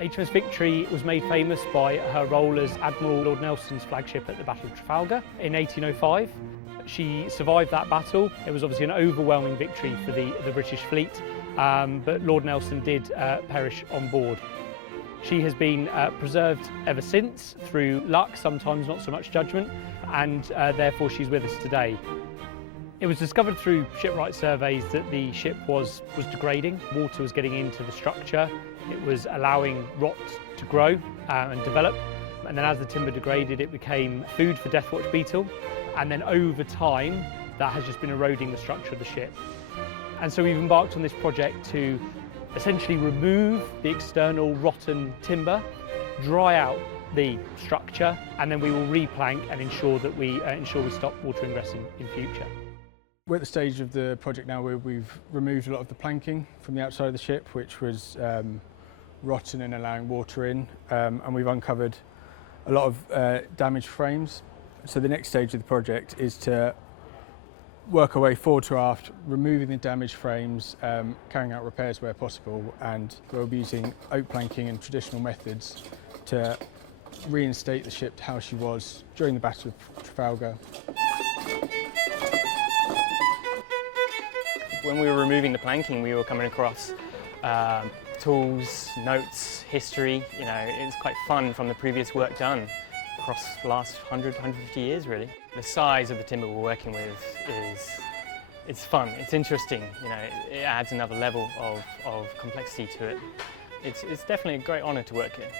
HMS Victory was made famous by her role as Admiral Lord Nelson's flagship at the Battle of Trafalgar in 1805. She survived that battle. It was obviously an overwhelming victory for the British fleet, but Lord Nelson did perish on board. She has been preserved ever since through luck, sometimes not so much judgment, and therefore she's with us today. It was discovered through shipwright surveys that the ship was degrading. Water was getting into the structure. It was allowing rot to grow and develop. And then as the timber degraded, it became food for deathwatch beetle. And then over time, that has just been eroding the structure of the ship. And so we've embarked on this project to essentially remove the external rotten timber, dry out the structure, and then we will replank and ensure that we stop water ingress in future. We're at the stage of the project now where we've removed a lot of the planking from the outside of the ship, which was rotten and allowing water in, and we've uncovered a lot of damaged frames. So the next stage of the project is to work our way forward to aft, removing the damaged frames, carrying out repairs where possible, and we'll be using oak planking and traditional methods to reinstate the ship to how she was during the Battle of Trafalgar. When we were removing the planking, we were coming across tools, notes, history. You know, it's quite fun from the previous work done across the last 100, 150 years, really. The size of the timber we're working with it's fun, it's interesting. You know, it adds another level of complexity to it. It's definitely a great honour to work here.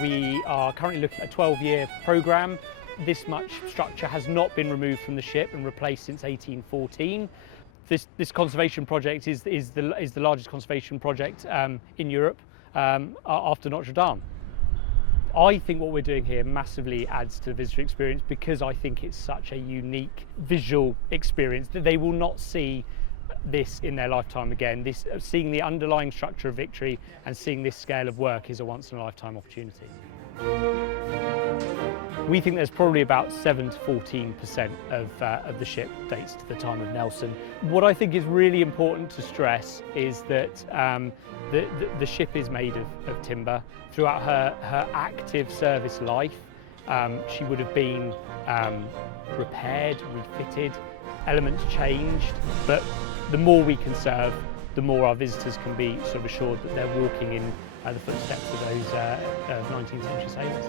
We are currently looking at a 12-year programme. This much structure has not been removed from the ship and replaced since 1814. This conservation project is the largest conservation project in Europe after Notre Dame. I think what we're doing here massively adds to the visitor experience because I think it's such a unique visual experience that they will not see this in their lifetime again. Seeing the underlying structure of Victory and seeing this scale of work is a once-in-a-lifetime opportunity. We think there's probably about 7 to 14% of the ship dates to the time of Nelson. What I think is really important to stress is that the ship is made of timber. Throughout her active service life, she would have been repaired, refitted, elements changed, but the more we conserve, the more our visitors can be sort of assured that they're walking in the footsteps of those 19th century sailors.